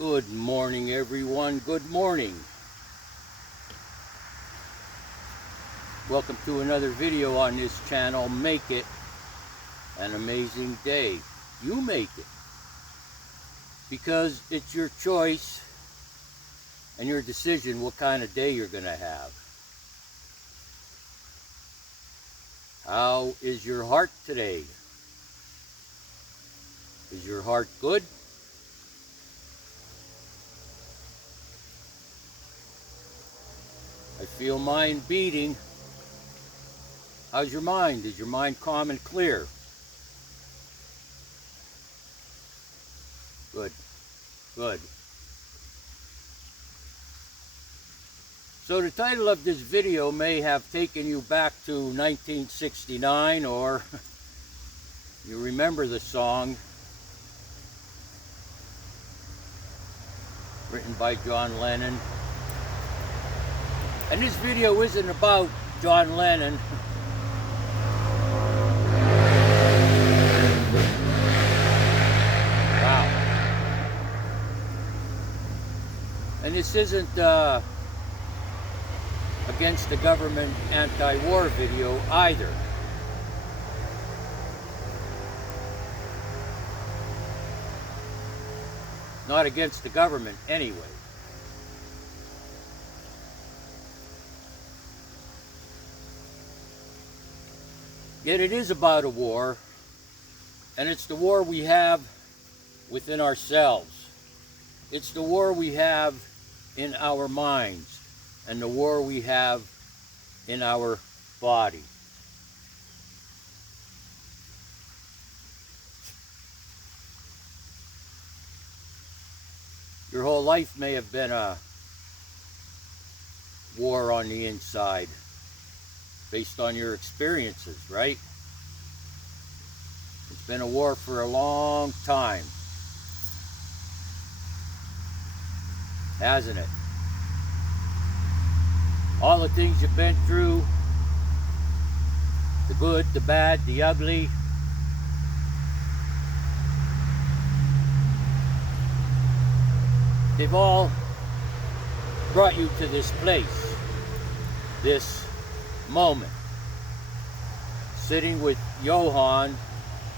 Good morning, everyone. Good morning. Welcome to another video on this channel. Make it an amazing day. You make it. Because it's your choice and your decision what kind of day you're going to have. How is your heart today? Is your heart good? I feel mine beating. How's your mind? Is your mind calm and clear? Good. Good. So the title of this video may have taken you back to 1969, or you remember the song written by John Lennon. And this video isn't about John Lennon. Wow. And this isn't against the government anti-war video either. Not against the government anyway. Yet it is about a war, and it's the war we have within ourselves. It's the war we have in our minds, and the war we have in our body. Your whole life may have been a war on the inside, based on your experiences, right? It's been a war for a long time, hasn't it? All the things you've been through, the good, the bad, the ugly, they've all brought you to this place, this moment, sitting with Johann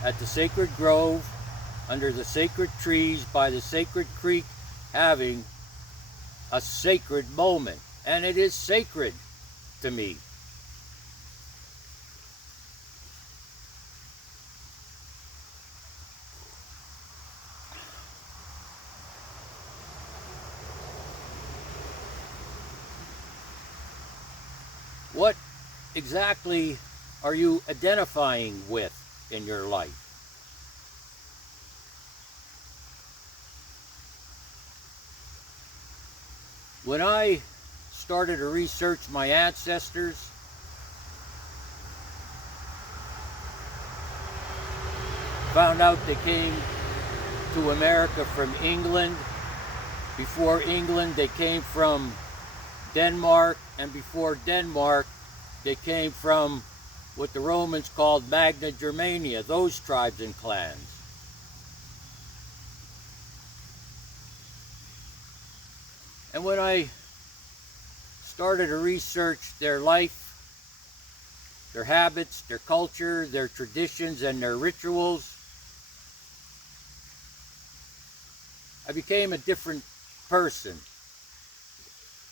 at the sacred grove, under the sacred trees, by the sacred creek, having a sacred moment. And it is sacred to me. What exactly are you identifying with in your life? When I started to research my ancestors, found out they came to America from England. Before England, they came from Denmark, and before Denmark, they came from what the Romans called Magna Germania, those tribes and clans. And when I started to research their life, their habits, their culture, their traditions, and their rituals, I became a different person.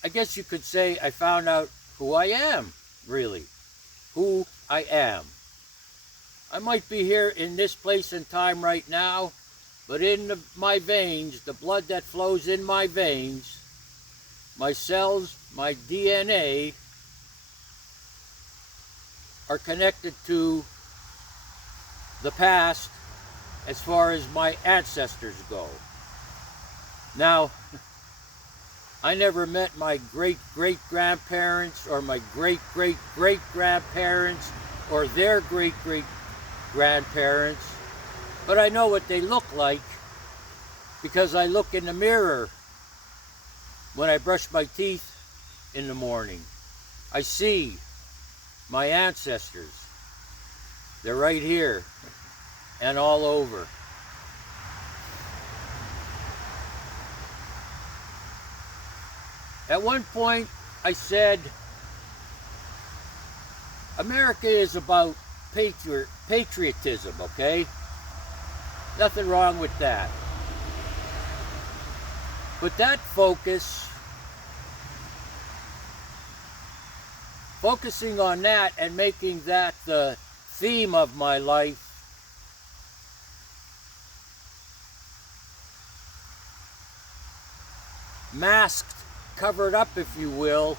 I guess you could say I found out who I am, really. Who I am. I might be here in this place and time right now, but in my veins, the blood that flows in my veins, my cells, my DNA, are connected to the past as far as my ancestors go. Now, I never met my great-great-grandparents or my great-great-great-grandparents or their great-great-grandparents, but I know what they look like because I look in the mirror when I brush my teeth in the morning. I see my ancestors. They're right here and all over. At one point, I said, America is about patriotism, okay? Nothing wrong with that. But that focusing on that and making that the theme of my life, masked, covered up, if you will,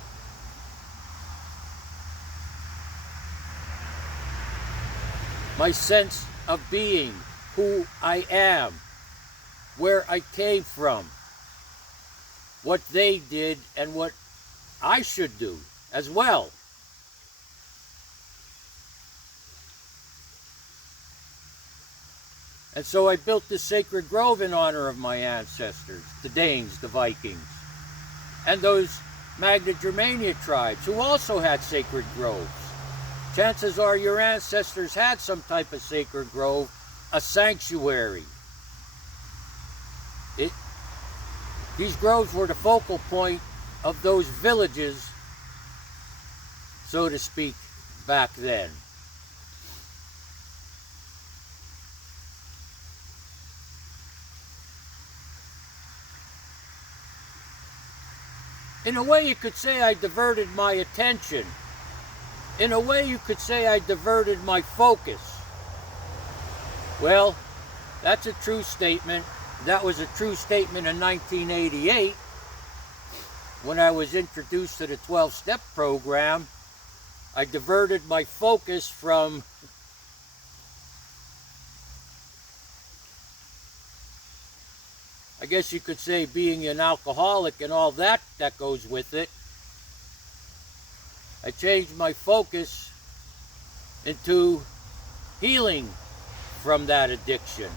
my sense of being, who I am, where I came from, what they did, and what I should do as well. And so I built this sacred grove in honor of my ancestors, the Danes, the Vikings, and those Magna Germania tribes who also had sacred groves. Chances are your ancestors had some type of sacred grove, a sanctuary. These groves were the focal point of those villages, so to speak, back then. In a way, you could say I diverted my attention. In a way, you could say I diverted my focus. Well, that's a true statement. That was a true statement in 1988 when I was introduced to the 12-step program. I diverted my focus from I guess you could say being an alcoholic and all that goes with it. I changed my focus into healing from that addiction.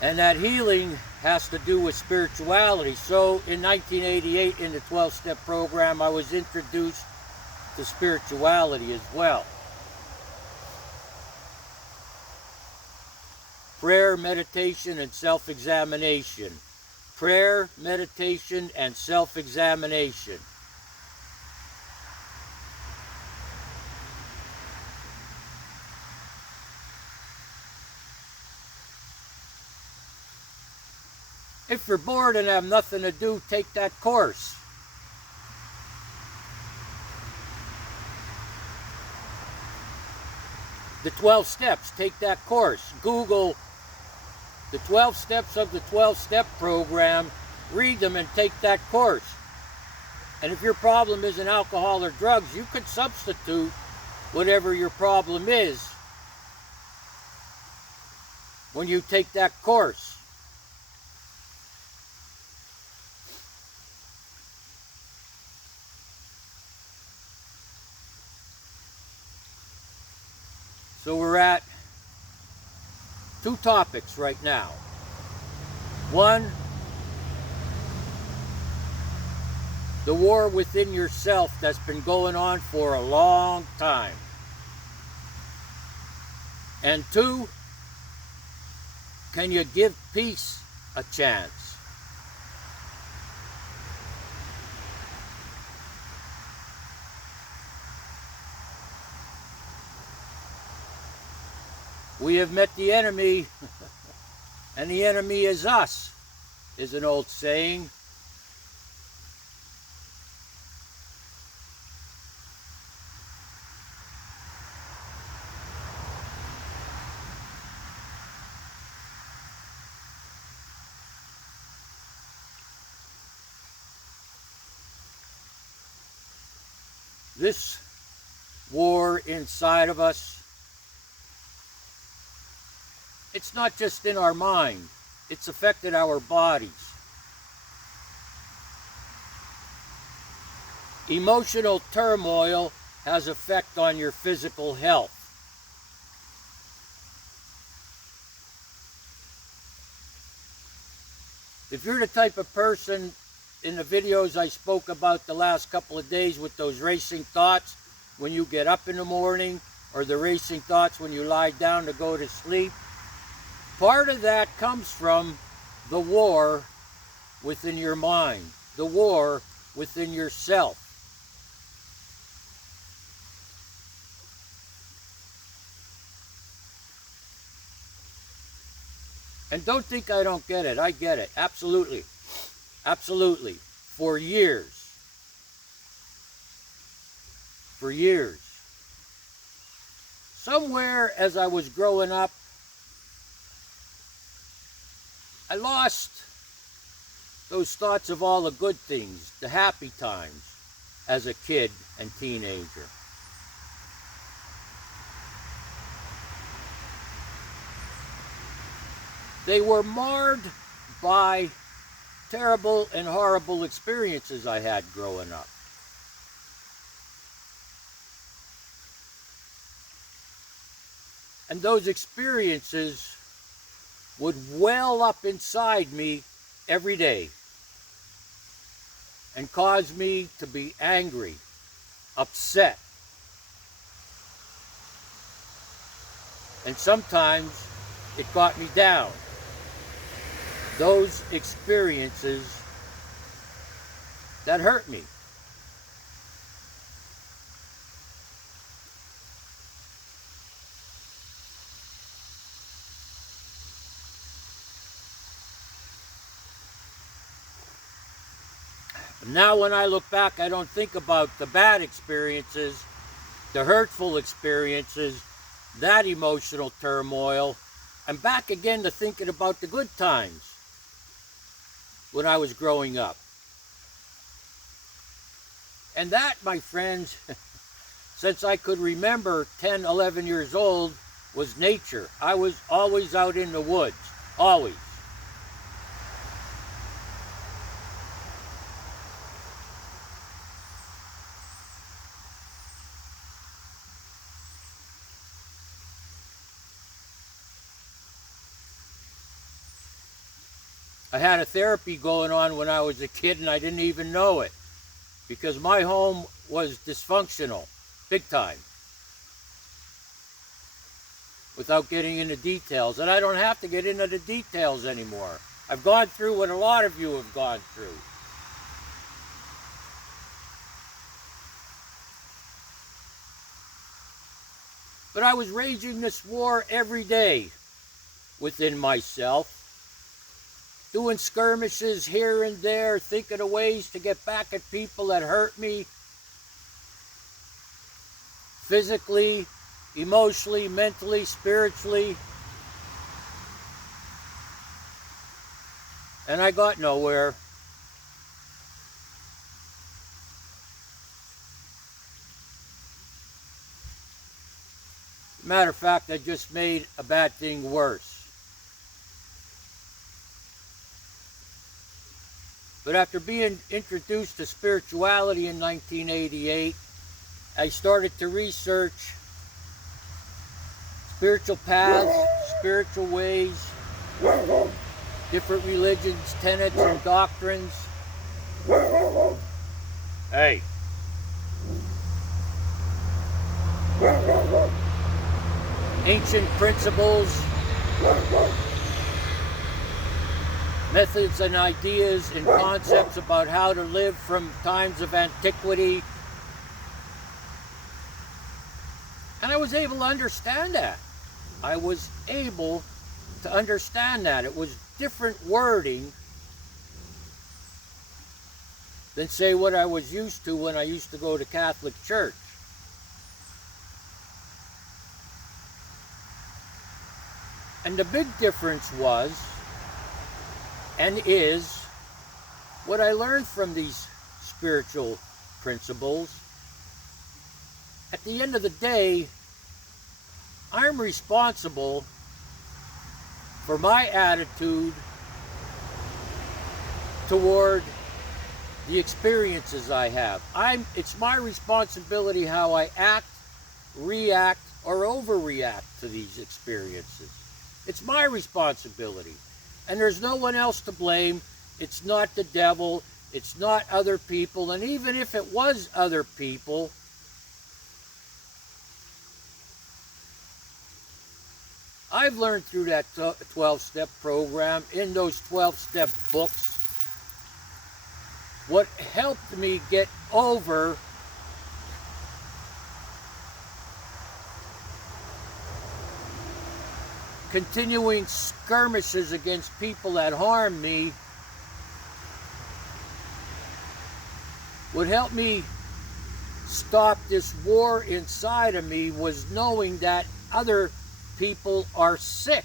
And that healing has to do with spirituality. So in 1988 in the 12-step program, I was introduced to spirituality as well. Prayer, meditation, and self-examination. Prayer, meditation, and self-examination. If you're bored and have nothing to do, take that course. The 12 steps, take that course. Google the 12 steps of the 12-step program, read them and take that course. And if your problem isn't alcohol or drugs, you could substitute whatever your problem is when you take that course. So we're at two topics right now. One, the war within yourself that's been going on for a long time. And two, can you give peace a chance? We have met the enemy, and the enemy is us, is an old saying. This war inside of us, it's not just in our mind, it's affected our bodies. Emotional turmoil has effect on your physical health. If you're the type of person, in the videos I spoke about the last couple of days with those racing thoughts when you get up in the morning, or the racing thoughts when you lie down to go to sleep, part of that comes from the war within your mind, the war within yourself. And don't think I don't get it. I get it. Absolutely. Absolutely. For years. For years. Somewhere as I was growing up, I lost those thoughts of all the good things, the happy times as a kid and teenager. They were marred by terrible and horrible experiences I had growing up. And those experiences would well up inside me every day and cause me to be angry, upset, and sometimes it got me down. Those experiences that hurt me. Now when I look back, I don't think about the bad experiences, the hurtful experiences, that emotional turmoil. I'm back again to thinking about the good times when I was growing up. And that, my friends, since I could remember 10, 11 years old, was nature. I was always out in the woods, always. I had a therapy going on when I was a kid and I didn't even know it because my home was dysfunctional, big time, without getting into details. And I don't have to get into the details anymore. I've gone through what a lot of you have gone through. But I was waging this war every day within myself, doing skirmishes here and there, thinking of ways to get back at people that hurt me physically, emotionally, mentally, spiritually. And I got nowhere. Matter of fact, I just made a bad thing worse. But after being introduced to spirituality in 1988, I started to research spiritual paths, spiritual ways, different religions, tenets, and doctrines. Hey. Ancient principles, methods and ideas and concepts about how to live from times of antiquity. And I was able to understand that. I was able to understand that. It was different wording than, say, what I was used to when I used to go to Catholic Church. And the big difference was, and is, what I learned from these spiritual principles. At the end of the day, I'm responsible for my attitude toward the experiences I have. It's my responsibility how I act, react, or overreact to these experiences. It's my responsibility. And there's no one else to blame. It's not the devil. It's not other people. And even if it was other people, I've learned through that 12-step program, in those 12-step books, what helped me get over continuing skirmishes against people that harm me. What helped me stop this war inside of me was knowing that other people are sick,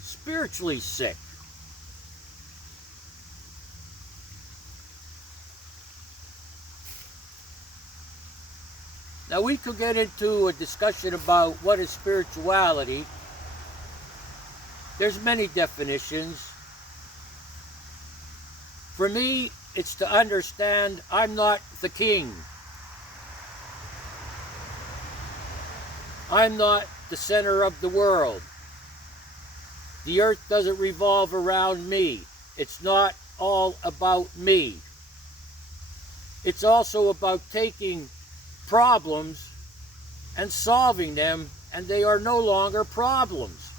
spiritually sick. Now we could get into a discussion about what is spirituality. There's many definitions. For me, it's to understand I'm not the king. I'm not the center of the world. The earth doesn't revolve around me. It's not all about me. It's also about taking problems and solving them, and they are no longer problems.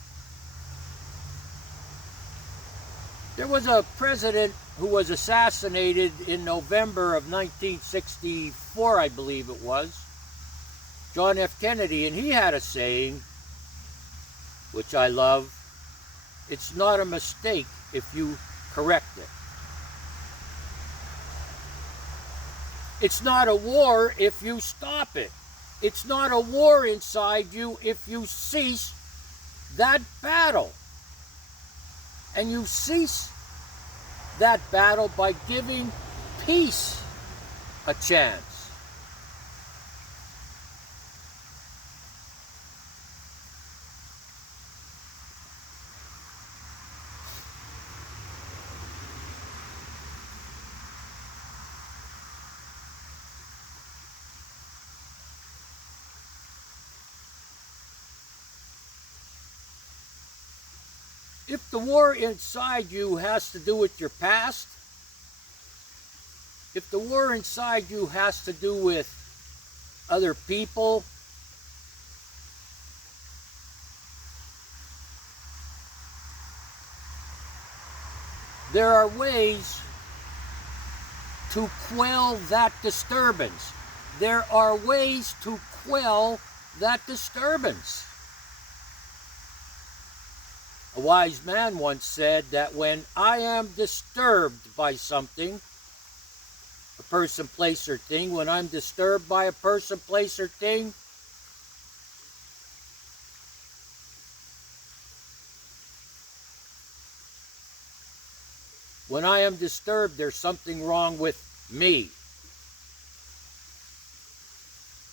There was a president who was assassinated in November of 1964, I believe it was, John F. Kennedy, and he had a saying, which I love: it's not a mistake if you correct it. It's not a war if you stop it. It's not a war inside you if you cease that battle. And you cease that battle by giving peace a chance. If the war inside you has to do with your past, if the war inside you has to do with other people, there are ways to quell that disturbance. There are ways to quell that disturbance. A wise man once said that when I am disturbed by something, a person, place, or thing, when I'm disturbed by a person, place, or thing, when I am disturbed, there's something wrong with me.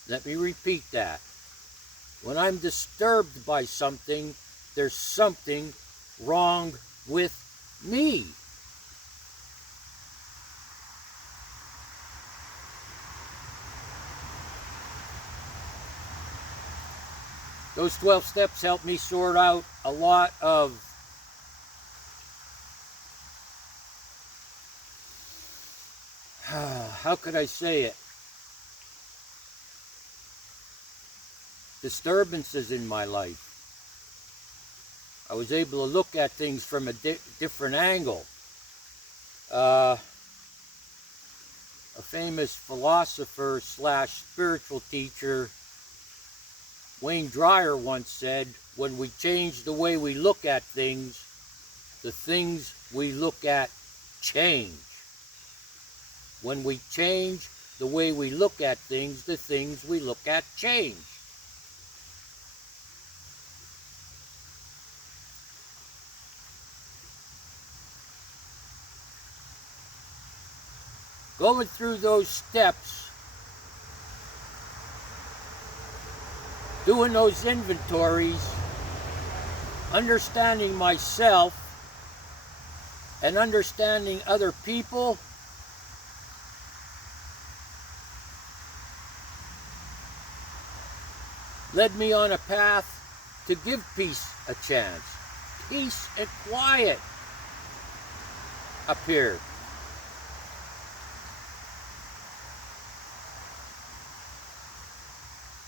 Let me repeat that. When I'm disturbed by something, there's something wrong with me. Those 12 steps helped me sort out a lot of how could I say it? Disturbances in my life. I was able to look at things from a different angle. A famous philosopher / spiritual teacher, Wayne Dyer, once said, when we change the way we look at things, the things we look at change. When we change the way we look at things, the things we look at change. Going through those steps, doing those inventories, understanding myself and understanding other people, led me on a path to give peace a chance. Peace and quiet appeared.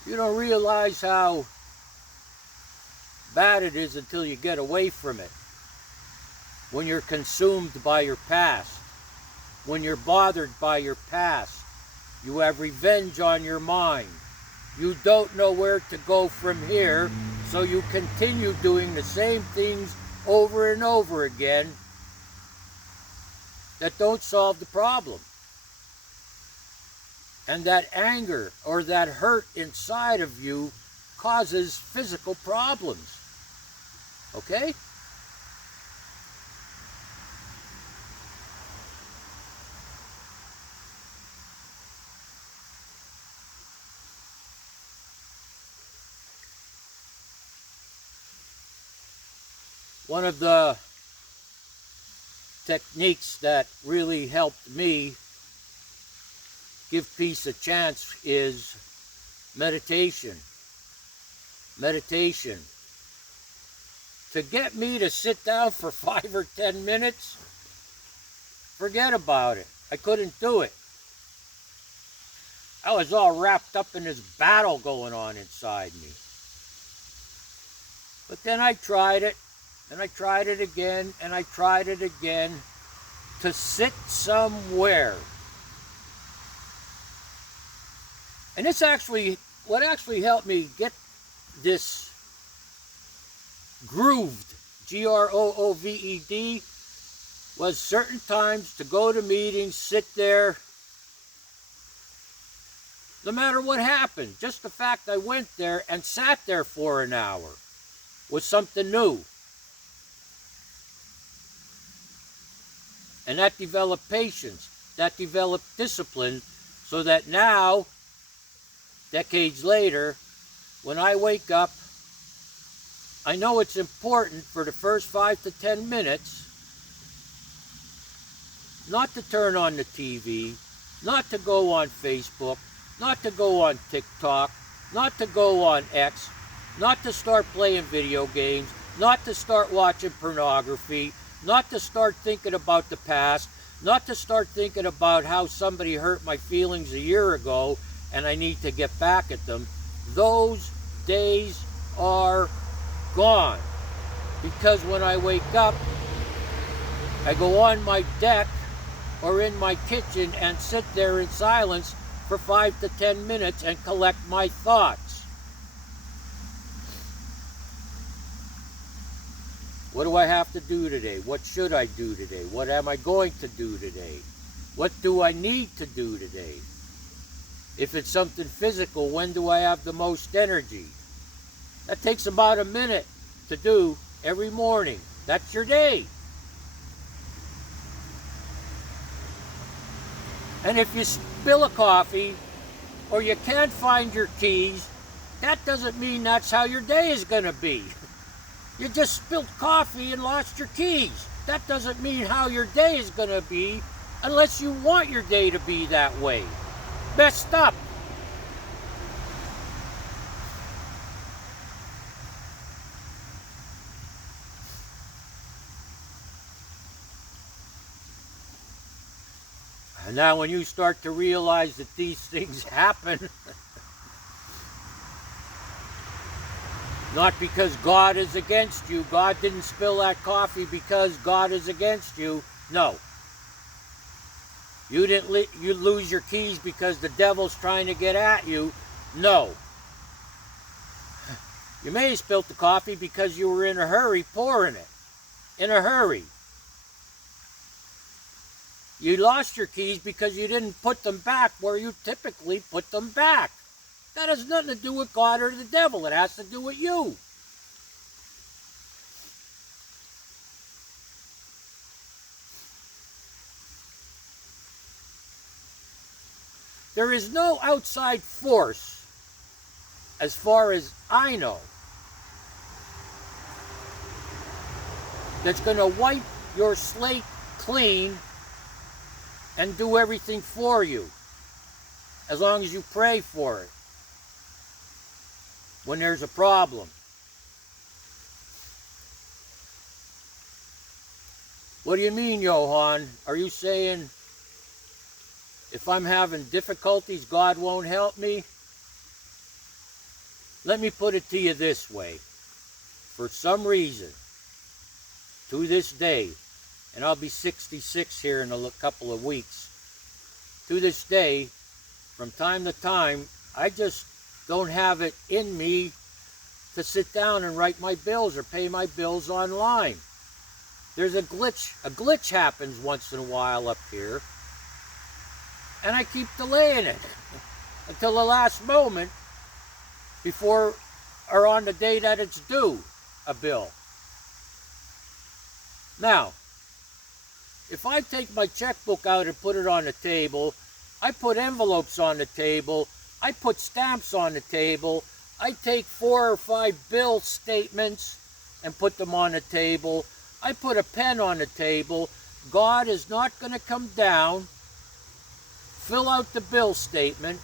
You don't realize how bad it is until you get away from it. When you're consumed by your past, when you're bothered by your past, you have revenge on your mind. You don't know where to go from here, so you continue doing the same things over and over again that don't solve the problem. And that anger or that hurt inside of you causes physical problems. Okay? One of the techniques that really helped me give peace a chance is meditation. Meditation. To get me to sit down for 5 or 10 minutes, forget about it. I couldn't do it. I was all wrapped up in this battle going on inside me. But then I tried it, and I tried it again, and I tried it again, to sit somewhere. And this actually, what actually helped me get this grooved, Grooved, was certain times to go to meetings, sit there, no matter what happened. Just the fact I went there and sat there for an hour was something new. And that developed patience, that developed discipline, so that now, decades later, when I wake up, I know it's important for the first 5 to 10 minutes not to turn on the TV, not to go on Facebook, not to go on TikTok, not to go on X, not to start playing video games, not to start watching pornography, not to start thinking about the past, not to start thinking about how somebody hurt my feelings a year ago and I need to get back at them. Those days are gone. Because when I wake up, I go on my deck or in my kitchen and sit there in silence for 5 to 10 minutes and collect my thoughts. What do I have to do today? What should I do today? What am I going to do today? What do I need to do today? If it's something physical, when do I have the most energy? That takes about a minute to do every morning. That's your day. And if you spill a coffee or you can't find your keys, that doesn't mean that's how your day is going to be. You just spilled coffee and lost your keys. That doesn't mean how your day is going to be unless you want your day to be that way. Messed up. And now when you start to realize that these things happen, not because God is against you, God didn't spill that coffee because God is against you, no. You didn't you lose your keys because the devil's trying to get at you, no. You may have spilt the coffee because you were in a hurry pouring it, in a hurry. You lost your keys because you didn't put them back where you typically put them back. That has nothing to do with God or the devil. It has to do with you. There is no outside force, as far as I know, that's going to wipe your slate clean and do everything for you, as long as you pray for it when there's a problem. What do you mean, Johan? Are you saying if I'm having difficulties, God won't help me? Let me put it to you this way. for some reason, to this day, and I'll be 66 here in a couple of weeks, to this day, from time to time, I just don't have it in me to sit down and write my bills or pay my bills online. There's a glitch. A glitch happens once in a while up here, and I keep delaying it until the last moment before or on the day that it's due, a bill. Now, if I take my checkbook out and put it on the table, I put envelopes on the table, I put stamps on the table, I take 4 or 5 bill statements and put them on the table, I put a pen on the table, God is not going to come down, fill out the bill statement,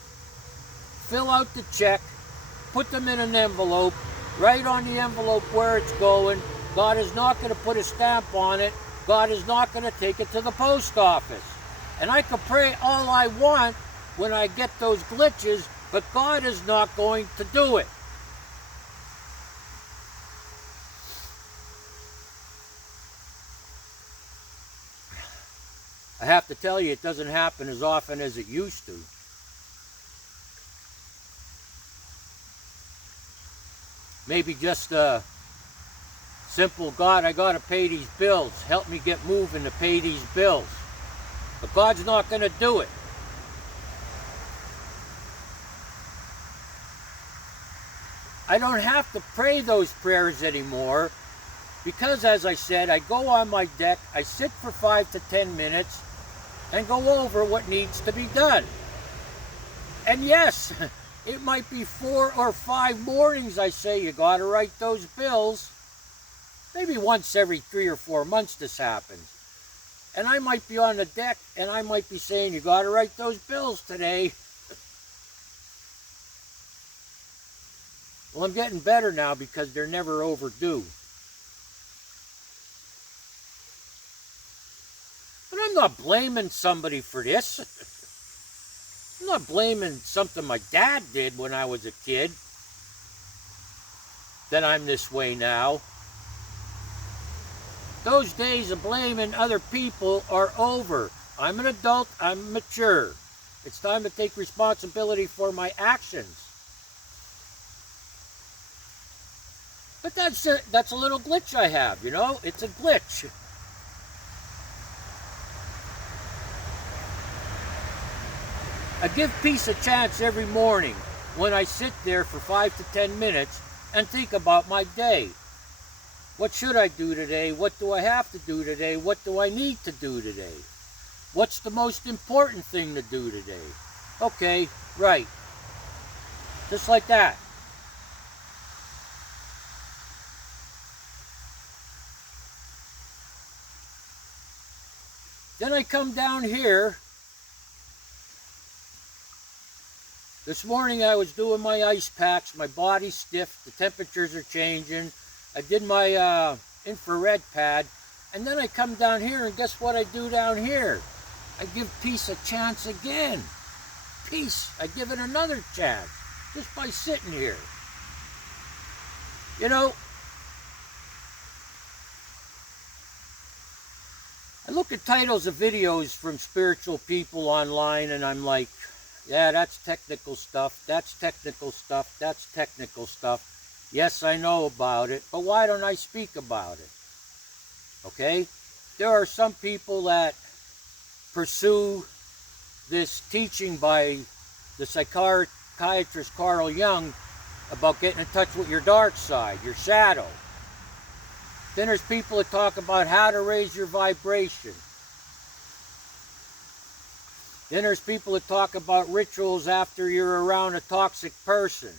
fill out the check, put them in an envelope, write on the envelope where it's going. God is not going to put a stamp on it. God is not going to take it to the post office. And I can pray all I want when I get those glitches, but God is not going to do it. I have to tell you, it doesn't happen as often as it used to. Maybe just a simple, God, I got to pay these bills. Help me get moving to pay these bills. But God's not going to do it. I don't have to pray those prayers anymore because, as I said, I go on my deck, I sit for 5 to 10 minutes and go over what needs to be done. And yes, it might be 4 or 5 mornings I say you got to write those bills. Maybe once every 3 or 4 months this happens. And I might be on the deck and I might be saying, you got to write those bills today. Well, I'm getting better now because they're never overdue. But I'm not blaming somebody for this. I'm not blaming something my dad did when I was a kid that I'm this way now. Those days of blaming other people are over. I'm an adult, I'm mature. It's time to take responsibility for my actions. But that's a little glitch I have, you know? It's a glitch. I give peace a chance every morning when I sit there for 5 to 10 minutes and think about my day. What should I do today? What do I have to do today? What do I need to do today? What's the most important thing to do today? Okay, right. Just like that. Then I come down here. This morning I was doing my ice packs. My body's stiff. The temperatures are changing. I did my infrared pad. And then I come down here, and guess what I do down here? I give peace a chance again. Peace. I give it another chance just by sitting here. You know, I look at titles of videos from spiritual people online and I'm like, yeah, that's technical stuff, that's technical stuff, that's technical stuff. Yes, I know about it, but why don't I speak about it? Okay? There are some people that pursue this teaching by the psychiatrist Carl Jung about getting in touch with your dark side, your shadow. Then there's people that talk about how to raise your vibration. Then there's people that talk about rituals after you're around a toxic person.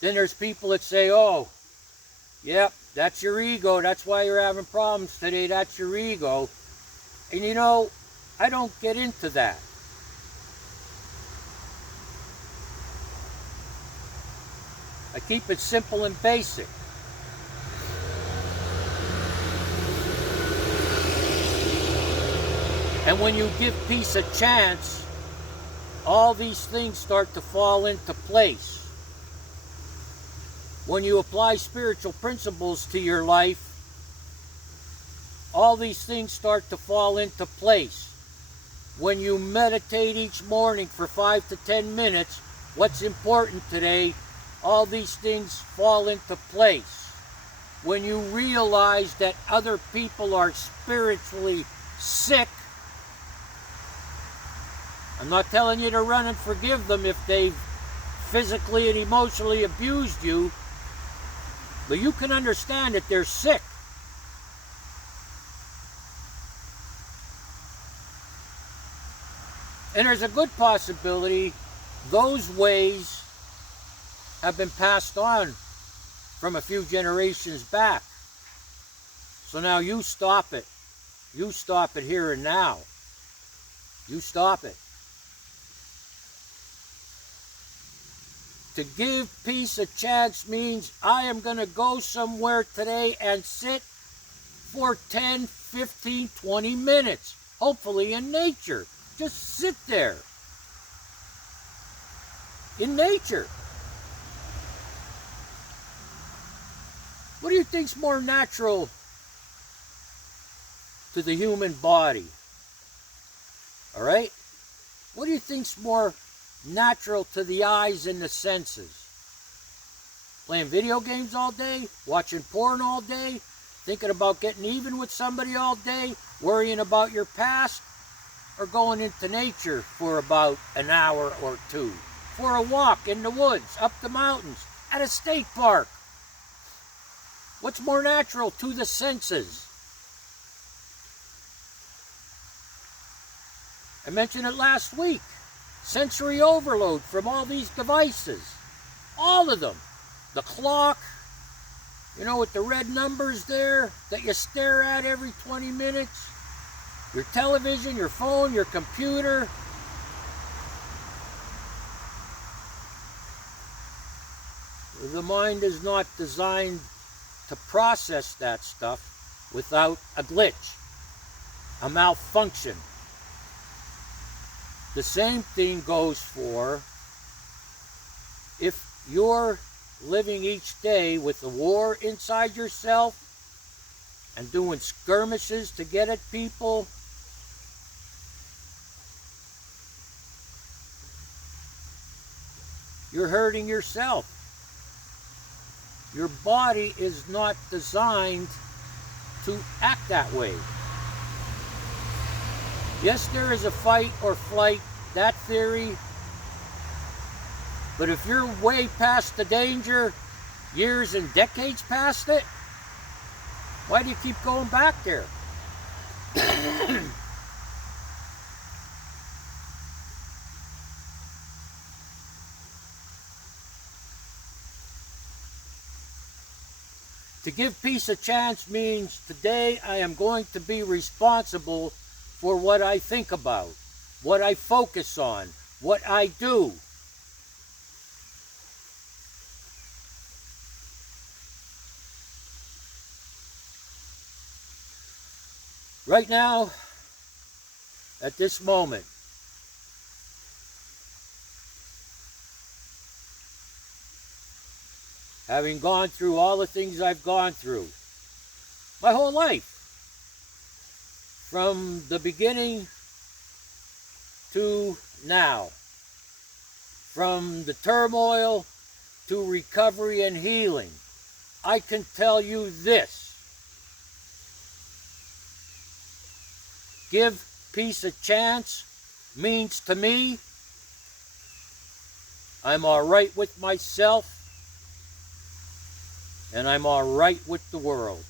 Then there's people that say, oh, yep, that's your ego. That's why you're having problems today. That's your ego. And you know, I don't get into that. I keep it simple and basic. And when you give peace a chance, all these things start to fall into place. When you apply spiritual principles to your life, all these things start to fall into place. When you meditate each morning for 5 to 10 minutes, what's important today, all these things fall into place. When you realize that other people are spiritually sick, I'm not telling you to run and forgive them if they've physically and emotionally abused you, but you can understand that they're sick. And there's a good possibility those ways have been passed on from a few generations back. So now you stop it. You stop it here and now. You stop it. To give peace a chance means I am going to go somewhere today and sit for 10, 15, 20 minutes, hopefully in nature. Just sit there in nature. What do you think's more natural to the human body? All right? What do you think's more natural to the eyes and the senses? Playing video games all day, watching porn all day, thinking about getting even with somebody all day, worrying about your past, or going into nature for about an hour or two, for a walk in the woods, up the mountains, at a state park? What's more natural to the senses? I mentioned it last week. Sensory overload from all these devices. All of them. The clock, you know, with the red numbers there that you stare at every 20 minutes. Your television, your phone, your computer. The mind is not designed to process that stuff without a glitch, a malfunction. The same thing goes for if you're living each day with a war inside yourself and doing skirmishes to get at people. You're hurting yourself. Your body is not designed to act that way. Yes, there is a fight or flight, that theory. But if you're way past the danger, years and decades past it, why do you keep going back there? To give peace a chance means today I am going to be responsible for what I think about, what I focus on, what I do. Right now, at this moment, having gone through all the things I've gone through, my whole life, from the beginning to now, from the turmoil to recovery and healing, I can tell you this. Give peace a chance means to me I'm all right with myself and I'm all right with the world.